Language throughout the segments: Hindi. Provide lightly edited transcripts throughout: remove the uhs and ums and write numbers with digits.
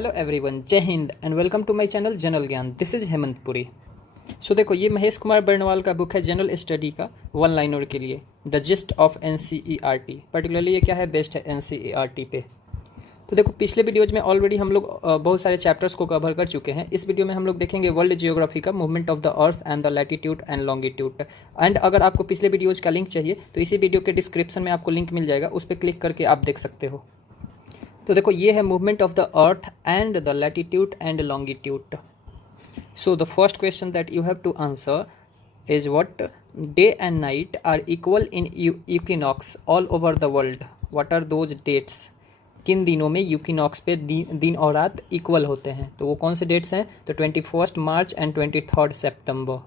Hello everyone, Jai Hind and welcome to my channel general Gyan. This is Hemant Puri. So देखो, ये महेश कुमार बर्नवाल का बुक है जनरल स्टडी का वन लाइनर के लिए, the gist of NCERT. Particularly ये क्या है, बेस्ट है एनसीईआरटी पे। तो देखो, पिछले वीडियोज में ऑलरेडी हम लोग बहुत सारे चैप्टर्स को कवर कर चुके हैं। इस वीडियो में हम लोग देखेंगे वर्ल्ड जियोग्राफी का, movement of the earth and the latitude and longitude. And अगर आपको पिछले वीडियोज का लिंक चाहिए तो इसी वीडियो के डिस्क्रिप्शन में आपको लिंक मिल जाएगा, उस पर क्लिक करके आप देख सकते हो। तो देखो, ये है movement of the earth and the latitude and longitude. So the first question that you have to answer is what day and night are equal in equinox all over the world. What are those dates? किन दिनों में यूकिनॉक्स पे दिन और रात इक्वल होते हैं? तो वो कौन से डेट्स हैं? तो 21 मार्च एंड 23 सितंबर।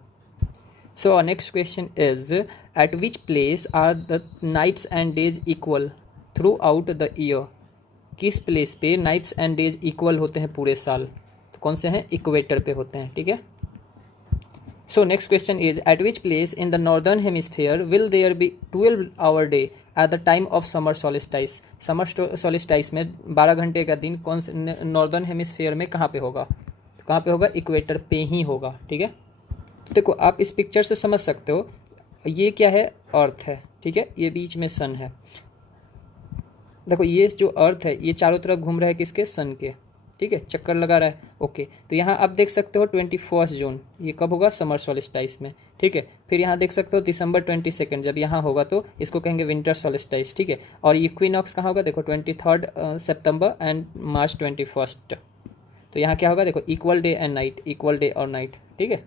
So next question is at which place are the nights and days equal throughout the year? किस प्लेस पे नाइट्स एंड डेज इक्वल होते हैं पूरे साल? तो कौन से हैं? इक्वेटर पे होते हैं, ठीक है। So next question is at which place in the northern hemisphere will there be 12 hour day at the time of summer solstice? Summer solstice में 12 घंटे का दिन कौन से नॉर्दर्न हेमिस्फीयर में कहाँ पे होगा? तो कहाँ पे होगा? इक्वेटर पे ही होगा, ठीक है। तो देखो, आप इस पिक्चर से समझ सकते हो, ये क्या है? अर्थ है, ठीक है। ये बीच में सन है। देखो, ये जो अर्थ है ये चारों तरफ घूम रहा है किसके? सन के, ठीक है, चक्कर लगा रहा है। ओके, तो यहाँ आप देख सकते हो 21 जून, ये कब होगा? समर सोलिस्टाइस में, ठीक है। फिर यहाँ देख सकते हो दिसंबर 22, जब यहाँ होगा तो इसको कहेंगे विंटर सोलिस्टाइस, ठीक है। और इक्विनॉक्स कहाँ होगा? देखो 23 सितंबर एंड मार्च 21। तो यहाँ क्या होगा? देखो, equal day and night, equal day और नाइट, ठीक है।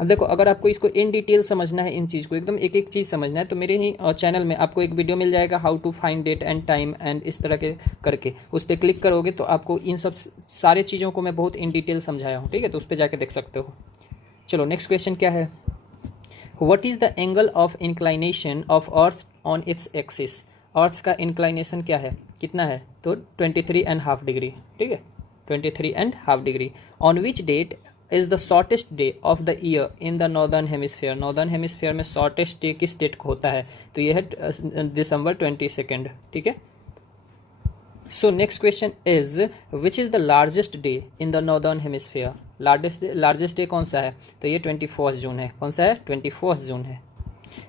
अब देखो, अगर आपको इसको इन डिटेल समझना है, इन चीज़ को एकदम एक एक चीज़ समझना है, तो मेरे ही चैनल में आपको एक वीडियो मिल जाएगा, how to find date and time and इस तरह के करके। उस पर क्लिक करोगे तो आपको इन सब सारे चीज़ों को मैं बहुत इन डिटेल समझाया हूँ, ठीक है। तो उस पर जाके देख सकते हो। चलो, नेक्स्ट क्वेश्चन क्या है? What is the angle of inclination of earth on its axis? Earth का इंक्लाइनेशन क्या है, कितना है? तो 23.5 डिग्री, ठीक है, 23.5 degree. On which date is the shortest day of the year in the northern hemisphere? Northern hemisphere में शॉर्टेस्ट डे किस डेट को होता है? तो ये है दिसंबर 22, ठीक है। So next question is which is the largest day in the northern hemisphere? Largest day कौन सा है? तो ये 21 जून है। कौन सा है? 21 जून है।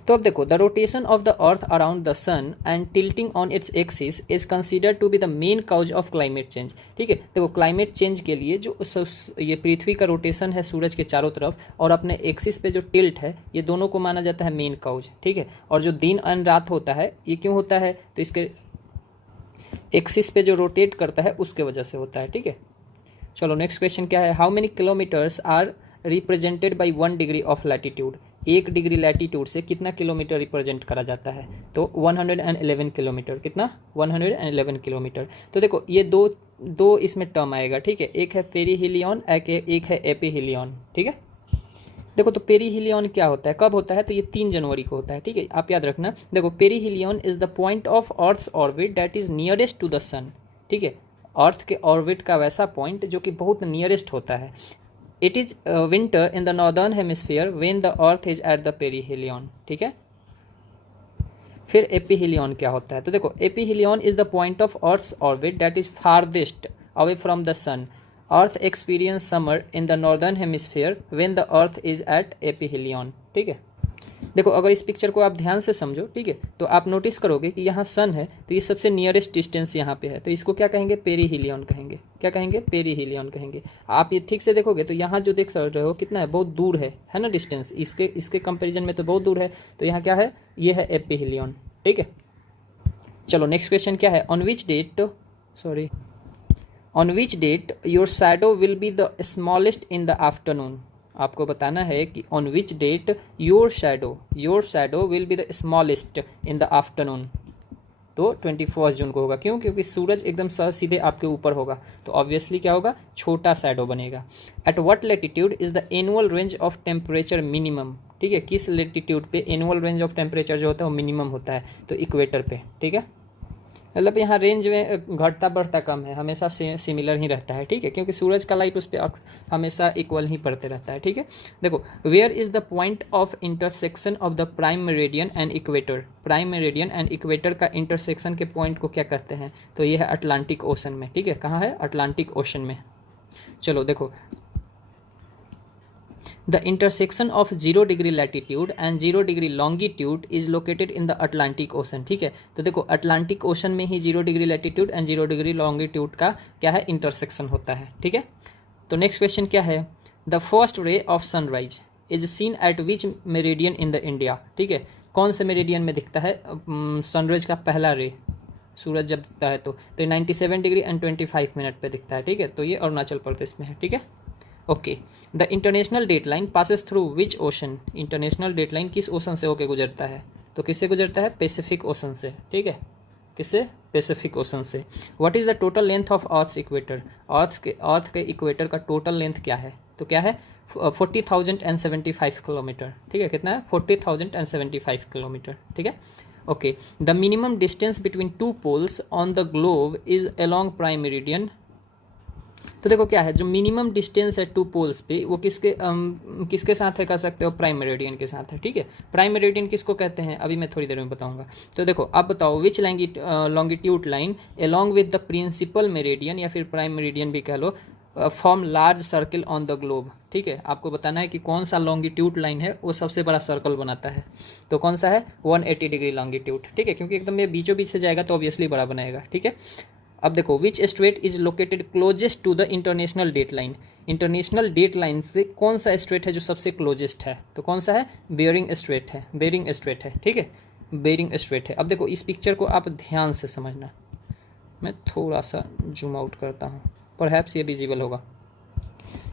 तो अब देखो, the rotation of the earth around the sun and tilting on its axis is considered to be the main cause of climate change, ठीक है। देखो, क्लाइमेट चेंज के लिए जो ये पृथ्वी का रोटेशन है सूरज के चारों तरफ और अपने एक्सिस पे जो टिल्ट है, ये दोनों को माना जाता है मेन काउज, ठीक है। और जो दिन एंड रात होता है, ये क्यों होता है? तो इसके एक्सिस पे जो रोटेट करता है उसके वजह से होता है, ठीक है। चलो, नेक्स्ट क्वेश्चन क्या है? How many kilometres are represented by 1 degree of latitude? 1 degree latitude से कितना किलोमीटर रिप्रेजेंट करा जाता है? तो 111 किलोमीटर। कितना? 111 किलोमीटर। तो देखो, ये दो इसमें टर्म आएगा, ठीक है। एक है पेरीहिलियन, एक है एपिहिलियन, ठीक है। देखो, तो पेरीहिलियन क्या होता है, कब होता है? तो ये 3 जनवरी को होता है, ठीक है। आप याद रखना। देखो, perihelion is the point of earth's orbit that is nearest to the sun, ठीक है। अर्थ के ऑर्बिट का वैसा पॉइंट जो कि बहुत नियरेस्ट होता है। It is winter in the northern hemisphere when the earth is at the perihelion, ठीक है। फिर एपिहिलियन क्या होता है? तो देखो, aphelion is the point of earth's orbit that is farthest away from the sun. Earth experience summer in the northern hemisphere when the earth is at aphelion, ठीक है। देखो, अगर इस पिक्चर को आप ध्यान से समझो, ठीक है, तो आप नोटिस करोगे कि यहाँ सन है, तो ये सबसे नियरेस्ट डिस्टेंस यहाँ पे है, तो इसको क्या कहेंगे? पेरीहिलियन कहेंगे। क्या कहेंगे? पेरीहिलियन कहेंगे। आप ये ठीक से देखोगे तो यहाँ जो देख रहे हो कितना है, बहुत दूर है ना डिस्टेंस, इसके कंपेरिजन में तो बहुत दूर है। तो यहाँ क्या है? ये है एपिहिलियन, ठीक है। चलो, नेक्स्ट क्वेश्चन क्या है? On which date your shadow will be the smallest in the afternoon? आपको बताना है कि on which date your shadow will be the smallest in the afternoon. तो 21 जून को होगा। क्यों? क्योंकि सूरज एकदम सीधे आपके ऊपर होगा, तो ऑब्वियसली क्या होगा? छोटा शैडो बनेगा। At what latitude is the annual range of temperature minimum? ठीक है, किस लैटिट्यूड पे एनुअल रेंज ऑफ टेम्परेचर जो होता है वो मिनिमम होता है? तो इक्वेटर पे, ठीक है। मतलब यहाँ रेंज में घटता बढ़ता कम है, हमेशा सिमिलर ही रहता है, ठीक है, क्योंकि सूरज का लाइट उस पर हमेशा इक्वल ही पड़ते रहता है, ठीक है। देखो, where is the point of intersection of the prime meridian and equator. Prime meridian and equator का इंटरसेक्शन के पॉइंट को क्या कहते हैं, तो ये है अटलांटिक ओशन में, ठीक है। कहाँ है, अटलांटिक ओशन में। चलो देखो, The intersection of 0 degree latitude and 0 degree longitude is located in the Atlantic ocean, ठीक है। तो देखो, अटलांटिक ओशन में ही 0 degree latitude and 0 degree longitude का क्या है, इंटरसेक्शन होता है, ठीक है। तो नेक्स्ट क्वेश्चन क्या है, the first ray of sunrise is seen eight which meridian in the India, ठीक है। कौन से मेरिडियन में दिखता है सनराइज का पहला रे, सूरज जब दिखता है तो 97 डिग्री एंड 25 मिनट पे दिखता है, ठीक है। तो ये अरुणाचल प्रदेश में है, ठीक है। Okay, the international dateline passes through which ocean. International dateline किस ओशन से होकर गुजरता है, तो किससे गुजरता है, पैसिफिक ओशन से, ठीक है। किससे, पैसिफिक ओशन से। What is the total length of earth's equator. Earth के इक्वेटर का टोटल लेंथ क्या है, तो क्या है 40,075 किलोमीटर, ठीक है। कितना है, 40,075 किलोमीटर, ठीक है। Okay, the minimum distance between two poles on the globe is along prime meridian. तो देखो क्या है, जो मिनिमम डिस्टेंस है टू पोल्स पे, वो किसके साथ है, कर सकते हो, प्राइम मेरिडियन के साथ है, ठीक है। प्राइम मेरिडियन किसको कहते हैं, अभी मैं थोड़ी देर में बताऊंगा। तो देखो, अब बताओ, which longitude line along with the principal meridian, या फिर प्राइम मेरिडियन भी कह लो, form large circle on the globe, ठीक है। आपको बताना है कि कौन सा लॉन्गिट्यूड लाइन है वो सबसे बड़ा सर्कल बनाता है, तो कौन सा है, 180 डिग्री लॉन्गिट्यूड, ठीक है, क्योंकि एकदम ये बीचों बीच से जाएगा तो ऑब्वियसली बड़ा बनाएगा, ठीक है। अब देखो, which strait is located closest to the international date line. International date line से कौन सा स्ट्रेट है जो सबसे क्लोजेस्ट है, तो कौन सा है, बेरिंग स्ट्रेट है, बेरिंग स्ट्रेट है, ठीक है, बेरिंग स्ट्रेट है। अब देखो, इस पिक्चर को आप ध्यान से समझना, मैं थोड़ा सा जूम आउट करता हूँ, परहैप्स ये विजिबल होगा।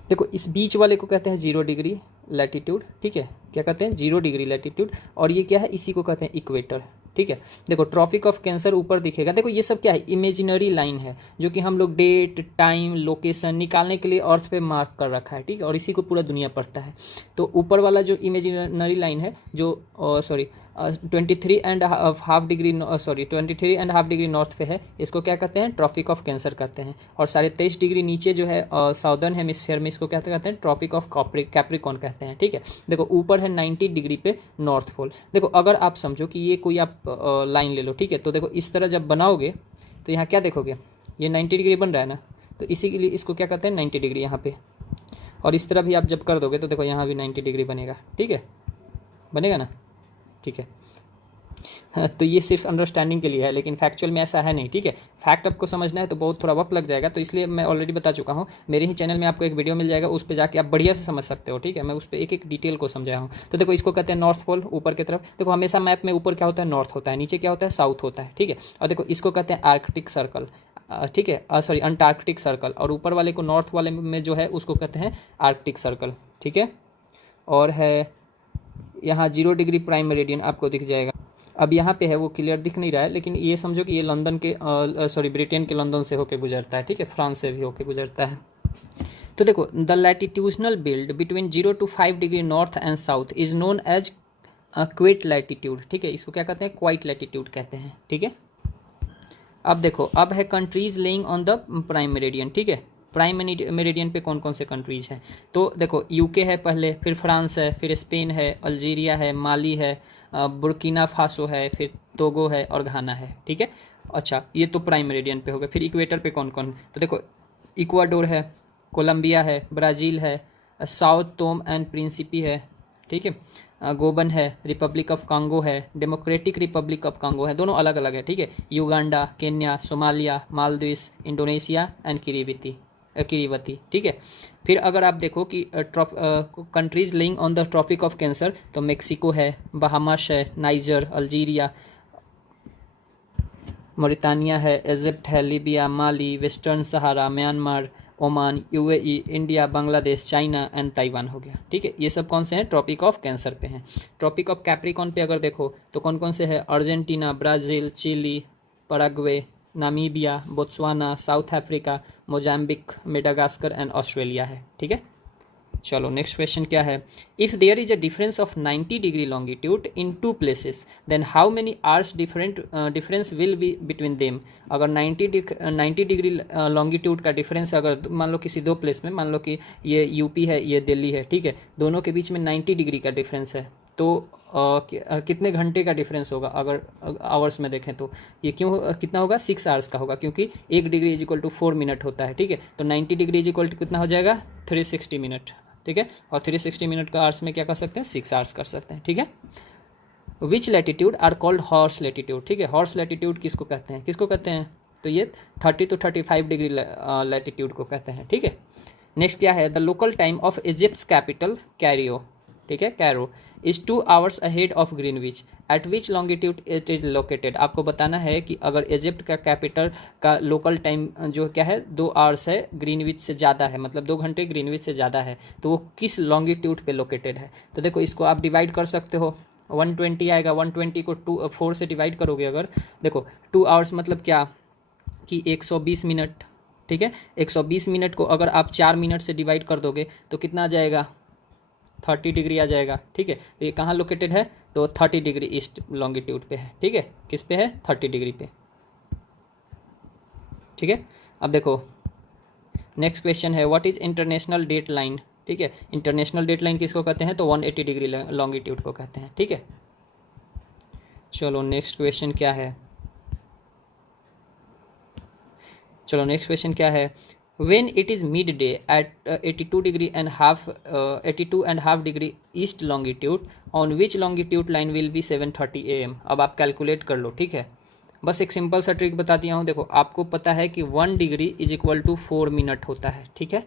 देखो, इस बीच वाले को कहते हैं 0 डिग्री लैटिट्यूड, ठीक है, क्या कहते हैं, 0 डिग्री लैटिट्यूड, और ये क्या है, इसी को कहते हैं इक्वेटर, ठीक है। देखो, ट्रॉपिक ऑफ कैंसर ऊपर दिखेगा। देखो, ये सब क्या है, इमेजिनरी लाइन है, जो कि हम लोग डेट टाइम लोकेशन निकालने के लिए अर्थ पे मार्क कर रखा है, ठीक है, और इसी को पूरा दुनिया पढ़ता है। तो ऊपर वाला जो इमेजिनरी लाइन है, जो 23 एंड हाफ डिग्री नॉर्थ पे है, इसको क्या कहते हैं, ट्रॉपिक ऑफ कैंसर कहते हैं। और 23.5 डिग्री नीचे जो है साउदर्न हेमिस्फीयर में, इसको क्या कहते हैं, ट्रॉपिक ऑफ कैप्रिकॉन कहते हैं, ठीक है। देखो, ऊपर है 90 डिग्री पे नॉर्थ पोल। देखो, अगर आप समझो कि ये कोई आप लाइन ले लो, ठीक है, तो देखो इस तरह जब बनाओगे तो यहाँ क्या देखोगे, ये 90 डिग्री बन रहा है ना, तो इसी के लिए इसको क्या कहते हैं, 90 डिग्री यहाँ पे। और इस तरह भी आप जब कर दोगे तो देखो यहाँ भी 90 डिग्री बनेगा, ठीक है, बनेगा ना, ठीक है। तो ये सिर्फ अंडरस्टैंडिंग के लिए है, लेकिन फैक्चुअल में ऐसा है नहीं, ठीक है। फैक्ट आपको समझना है तो बहुत थोड़ा वक्त लग जाएगा, तो इसलिए मैं ऑलरेडी बता चुका हूँ, मेरे ही चैनल में आपको एक वीडियो मिल जाएगा, उस पर जाके आप बढ़िया से समझ सकते हो, ठीक है। मैं उस पर एक एक डिटेल को समझाया हूँ। तो देखो, इसको कहते हैं नॉर्थ पोल, ऊपर की तरफ। देखो, हमेशा मैप में ऊपर क्या होता है, नॉर्थ होता है, नीचे क्या होता है, साउथ होता है, ठीक है। और देखो, इसको कहते हैं आर्कटिक सर्कल, ठीक है, सॉरी अंटार्कटिक सर्कल, और ऊपर वाले को, नॉर्थ वाले में जो है उसको कहते हैं आर्कटिक सर्कल, ठीक है। और है यहाँ 0 डिग्री प्राइम मेरिडियन आपको दिख जाएगा। अब यहाँ पे है, वो क्लियर दिख नहीं रहा है, लेकिन ये समझो कि ये लंदन के ब्रिटेन के लंदन से होकर गुजरता है, ठीक है, फ्रांस से भी होकर गुजरता है। तो देखो, the latitudinal belt between 0 to 5 degree north and south is known as quiet latitude, ठीक है, इसको क्या कहते हैं, क्वाइट लैटिट्यूड कहते हैं, ठीक है। अब देखो, अब है countries laying on the prime meridian, ठीक है। प्राइम मेरिडियन पे कौन कौन से कंट्रीज हैं, तो देखो, यूके है पहले, फिर फ्रांस है, फिर स्पेन है, अल्जीरिया है, माली है, बुर्किना फासो है, फिर टोगो है और घाना है, ठीक है। अच्छा, ये तो प्राइम मेरिडियन पे हो गया। फिर इक्वेटर पे कौन कौन, तो देखो, इक्वाडोर है, कोलंबिया है, ब्राज़ील है, साउथ टोम एंड प्रिंसिपी है, ठीक है, गोबन है, रिपब्लिक ऑफ कांगो है, डेमोक्रेटिक रिपब्लिक ऑफ कांगो है, दोनों अलग अलग है, ठीक है, Uganda, Kenya, Somalia, Maldives, Indonesia and Kiribati, ठीक है। फिर अगर आप देखो कि countries link on the tropic of cancer, तो मेक्सिको है, बहामास है, नाइजर, अल्जीरिया, मॉरिटानिया है, इजिप्ट है, Libya, Mali, Western Sahara, Myanmar, Oman, UAE, India, Bangladesh, China and Taiwan हो गया, ठीक है। ये सब कौन से हैं, ट्रॉपिक ऑफ कैंसर पे हैं। ट्रॉपिक ऑफ कैप्रिकॉन पे अगर देखो तो कौन कौन से हैं, Argentina, Brazil, Chile, Paraguay, Namibia, Botswana, South Africa, Mozambique, Madagascar and Australia है, ठीक है। चलो नेक्स्ट क्वेश्चन क्या है, if there is a difference of 90 degree longitude in two places then how many hours difference will be between them. अगर 90 डिग्री लॉन्गिट्यूड का डिफरेंस अगर मान लो किसी दो प्लेस में, मान लो कि ये यूपी है ये दिल्ली है, ठीक है, दोनों के बीच में 90 डिग्री का डिफरेंस है, तो कितने घंटे का डिफरेंस होगा अगर आवर्स में देखें तो ये क्यों कितना होगा 6 आवर्स का होगा, क्योंकि 1 degree is equal to 4 minute होता है, ठीक है। तो 90 डिग्री इज इक्वल टू कितना हो जाएगा 360 मिनट, ठीक है। और 360 मिनट का आवर्स में क्या कर सकते हैं 6 आवर्स कर सकते हैं, ठीक है। Which latitude are called horse latitude, ठीक है। हॉर्स लैटिट्यूड किसको कहते हैं, किसको कहते हैं, तो ये 30 to 35 डिग्री लैटिट्यूड को कहते हैं, ठीक है। नेक्स्ट क्या है, the local time of Egypt's capital Cairo, ठीक है, Cairo is 2 hours ahead of Greenwich at which longitude it is located. आपको बताना है कि अगर इजिप्ट का कैपिटल का लोकल टाइम जो क्या है 2 आवर्स है ग्रीनविच से ज़्यादा है, मतलब 2 घंटे ग्रीनविच से ज़्यादा है, तो वो किस लॉन्गिट्यूड पे लोकेटेड है। तो देखो इसको आप डिवाइड कर सकते हो, 120 आएगा, 120 को 4 से डिवाइड करोगे अगर, देखो 2 आवर्स मतलब क्या कि 120 मिनट, ठीक है। 120 मिनट को अगर आप 4 मिनट से डिवाइड कर दोगे तो कितना आ जाएगा 30 डिग्री आ जाएगा, ठीक है। तो ये कहाँ लोकेटेड है, तो 30 डिग्री ईस्ट लॉन्गिट्यूड पे है, ठीक है। किस पे है 30 डिग्री पे, ठीक है। अब देखो नेक्स्ट क्वेश्चन है, what is international date line, ठीक है। इंटरनेशनल डेट लाइन किसको कहते हैं, तो 180 डिग्री लॉन्गिट्यूड को कहते हैं, ठीक है। चलो नेक्स्ट क्वेश्चन क्या है, चलो नेक्स्ट क्वेश्चन क्या है, when it is midday at 82 and half degree east longitude on which longitude line will be 7:30 am। अब आप कैलकुलेट कर लो, ठीक है। बस एक सिंपल सा ट्रिक बता दिया हूँ, देखो आपको पता है कि 1 degree is equal to 4 minute होता है, ठीक है।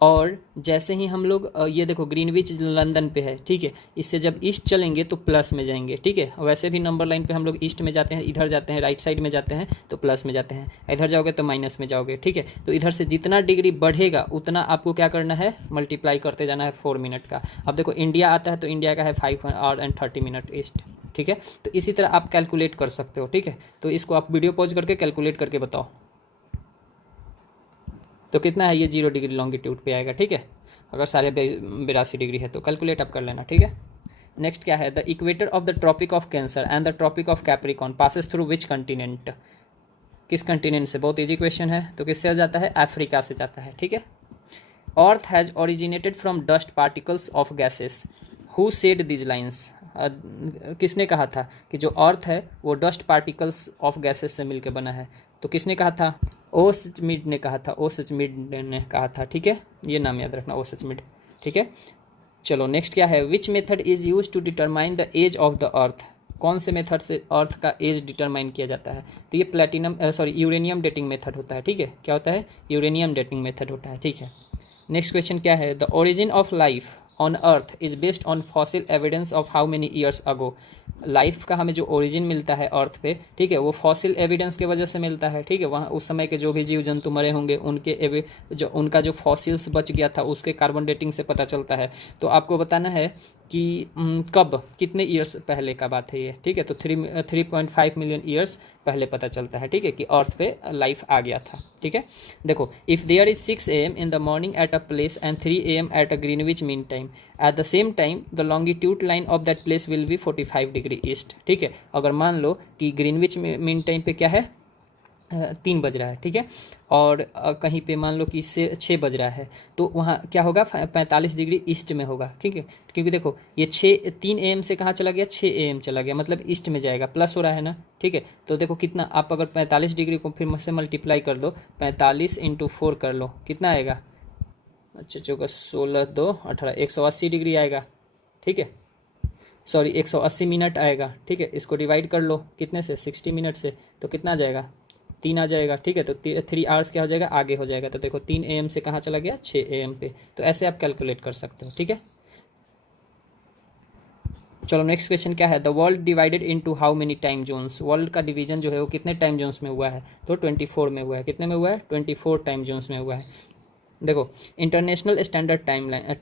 और जैसे ही हम लोग ये देखो ग्रीनविच लंदन पे है, ठीक है, इससे जब ईस्ट चलेंगे तो प्लस में जाएंगे, ठीक है। वैसे भी नंबर लाइन पे हम लोग ईस्ट में जाते हैं, इधर जाते हैं, राइट साइड में जाते हैं तो प्लस में जाते हैं, इधर जाओगे तो माइनस में जाओगे, ठीक है। तो इधर से जितना डिग्री बढ़ेगा उतना आपको क्या करना है, मल्टीप्लाई करते जाना है 4 मिनट का। अब देखो इंडिया आता है तो इंडिया का है 5 आवर एंड 30 मिनट ईस्ट, ठीक है। तो इसी तरह आप कैलकुलेट कर सकते हो, ठीक है। तो इसको आप वीडियो पॉज करके कैलकुलेट करके बताओ तो कितना है, ये 0 डिग्री लॉन्गिट्यूड पे आएगा, ठीक है। अगर 82.5 डिग्री है तो कैलकुलेट आप कर लेना, ठीक है। नेक्स्ट क्या है, the equator of the tropic of cancer and the tropic of capricorn passes through which continent, किस कंटिनेंट से, बहुत ईजी क्वेश्चन है। तो किससे जाता है, अफ्रीका से जाता है, ठीक है। अर्थ has originated from dust particles of gases, who said these lines, किसने कहा था कि जो अर्थ है वो डस्ट पार्टिकल्स ऑफ गैसेस से मिलकर बना है, तो किसने कहा था, ओ सचमिड ने कहा था, ओ सचमिड ने कहा था, ठीक है। ये नाम याद रखना, ओ सचमिड, ठीक है। चलो नेक्स्ट क्या है, which method is use to determine the age of the earth, कौन से मेथड से अर्थ का एज डिटरमाइन किया जाता है, तो ये यूरेनियम डेटिंग मेथड होता है, ठीक है। क्या होता है, यूरेनियम डेटिंग मेथड होता है, ठीक है। नेक्स्ट क्वेश्चन क्या है, the origin of life on earth is based on fossil evidence of how many years ago. Life का हमें जो ओरिजिन मिलता है अर्थ पे, ठीक है, वो फॉसिल एविडेंस के वजह से मिलता है, ठीक है। वहाँ उस समय के जो भी जीव जंतु मरे होंगे उनका जो फॉसिल्स बच गया था उसके कार्बन डेटिंग से पता चलता है। तो आपको बताना है कि कब कितने ईयर्स पहले का बात है ये, ठीक है। तो 3.5 मिलियन ईयर्स पहले पता चलता है, ठीक है, कि अर्थ पे लाइफ आ गया था, ठीक है। देखो if there is 6 AM in the morning at a place and 3 AM at a Greenwich mean time, at the same time the longitude line of that place will be 45 degree east, ठीक है। अगर मान लो कि ग्रीनविच मीन टाइम पे क्या है 3 बज रहा है, ठीक है, और कहीं पे मान लो कि इससे 6 बज रहा है, तो वहाँ क्या होगा 45 डिग्री ईस्ट में होगा, ठीक है। क्योंकि देखो ये 3 AM से कहाँ चला गया, 6 AM चला गया, मतलब ईस्ट में जाएगा, प्लस हो रहा है ना, ठीक है। तो देखो कितना, आप अगर 45 डिग्री को फिर से मल्टीप्लाई कर दो, 45 × 4 कर लो, कितना आएगा, अच्छा चौका 16 2 18, 180 डिग्री आएगा, ठीक है। सॉरी 180 मिनट आएगा, ठीक है। इसको डिवाइड कर लो कितने से, 60 मिनट से, तो कितना आ जाएगा 3 आ जाएगा, ठीक है। तो 3 आवर्स क्या हो जाएगा, आगे हो जाएगा। तो देखो 3 AM से कहाँ चला गया, 6 AM पे। तो ऐसे आप कैलकुलेट कर सकते हो, ठीक है। चलो नेक्स्ट क्वेश्चन क्या है, the world divided into how many time zones, world का डिवीजन जो है वो कितने टाइम जोन्स में हुआ है, तो 24 में हुआ है। कितने में हुआ है, 24 टाइम जोन्स में हुआ है। देखो इंटरनेशनल स्टैंडर्ड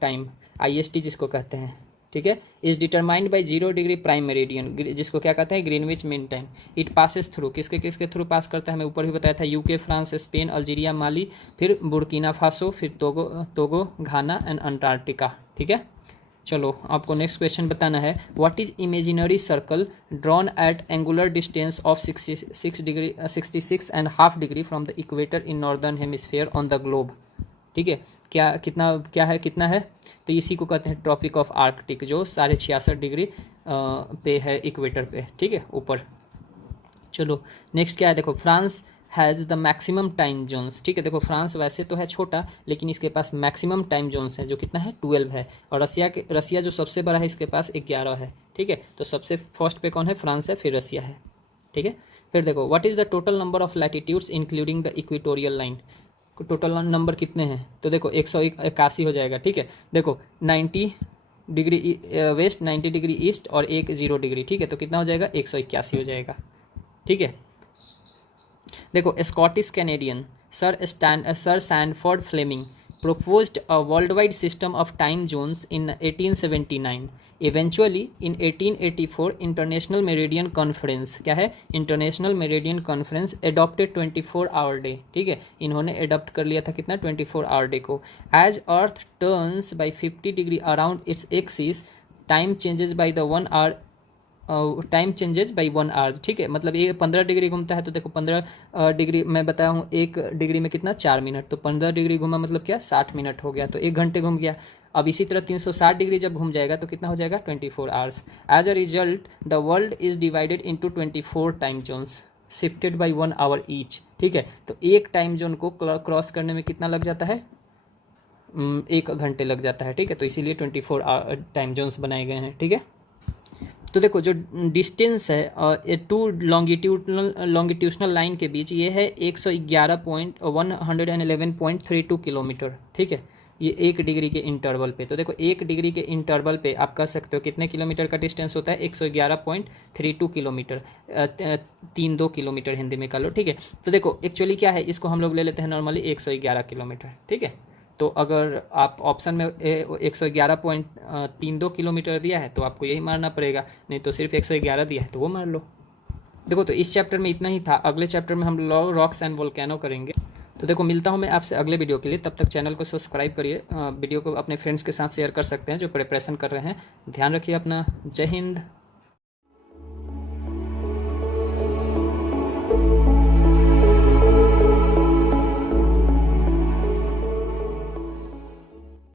टाइम IST जिसको कहते हैं, ठीक है, is determined by 0 degree prime meridian, जिसको क्या कहते हैं, Greenwich mean time. It passes through, किसके किसके थ्रू पास करता है, हमें ऊपर भी बताया था, यूके, फ्रांस, स्पेन, अल्जीरिया, माली, फिर बुर्किना फासो, फिर टोगो, घाना एंड अंटार्कटिका। ठीक है, चलो आपको नेक्स्ट क्वेश्चन बताना है, what is imaginary circle drawn at angular distance of 66.5 degree from the equator in northern hemisphere on the globe. ठीक है, कितना है, तो इसी को कहते हैं ट्रॉपिक ऑफ आर्कटिक, जो 66.5 डिग्री पे है इक्वेटर पे। ठीक है, ऊपर। चलो नेक्स्ट क्या है, देखो, France has the maximum time zones. ठीक है, देखो फ्रांस वैसे तो है छोटा, लेकिन इसके पास मैक्सिमम टाइम जोन्स है, जो कितना है, 12 है। और रसिया जो सबसे बड़ा है, इसके पास 11 है। ठीक है, तो सबसे फर्स्ट पे कौन है, फ्रांस है, फिर रसिया है। ठीक है, फिर देखो, what is the total number of latitudes including the equatorial line. Total number कितने हैं, तो देखो 181 हो जाएगा। ठीक है, देखो 90 डिग्री वेस्ट, 90 डिग्री ईस्ट और 0 डिग्री। ठीक है, तो कितना हो जाएगा, 181 हो जाएगा। ठीक है, देखो, Scottish Canadian sir Sandford Fleming proposed a worldwide system of time zones in 1879. Eventually, in 1884, International Meridian Conference, क्या है, International Meridian Conference adopted 24-hour day. ठीक है, इन्होंने अडॉप्ट कर लिया था कितना, 24-hour day को। As Earth turns by 50 degree around its axis, time changes by the 1 hour time changes by 1 hour. ठीक है, मतलब ये 15 डिग्री घूमता है, तो देखो 15 डिग्री मैं बताया हूँ, 1 डिग्री में कितना, 4 मिनट, तो 15 डिग्री घूमा मतलब क्या, 60 मिनट हो गया, तो 1 घंटे घूम गया। अब इसी तरह 360 डिग्री जब घूम जाएगा तो कितना हो जाएगा, 24 hours. As a result the world is divided into 24 time zones shifted by 1 hour each. ठीक है, तो एक टाइम जोन को क्रॉस करने में कितना लग जाता है, 1 घंटे लग जाता है। ठीक है, तो इसीलिए 24 टाइम जोन्स बनाए गए हैं। ठीक है, तो देखो जो डिस्टेंस है टू लॉन्गिट्यूशनल लाइन के बीच, ये है 111.32 किलोमीटर। ठीक है, ये 1 डिग्री के इंटरवल पे, तो देखो 1 डिग्री के इंटरवल पे आप कह सकते हो कितने किलोमीटर का डिस्टेंस होता है, 111.32 किलोमीटर, 32 किलोमीटर हिंदी में कर लो। ठीक है, तो देखो एक्चुअली क्या है, इसको हम लोग ले लेते हैं नॉर्मली 111 किलोमीटर। ठीक है, तो अगर आप ऑप्शन में 111.32 किलोमीटर दिया है तो आपको यही मारना पड़ेगा, नहीं तो सिर्फ 111 दिया है तो वो मार लो। देखो, तो इस चैप्टर में इतना ही था, अगले चैप्टर में हम रॉक्स एंड वोल्केनो करेंगे। तो देखो, मिलता हूँ मैं आपसे अगले वीडियो के लिए, तब तक चैनल को सब्सक्राइब करिए, वीडियो को अपने फ्रेंड्स के साथ शेयर कर सकते हैं जो प्रिपरेशन कर रहे हैं। ध्यान रखिए अपना, जय हिंद।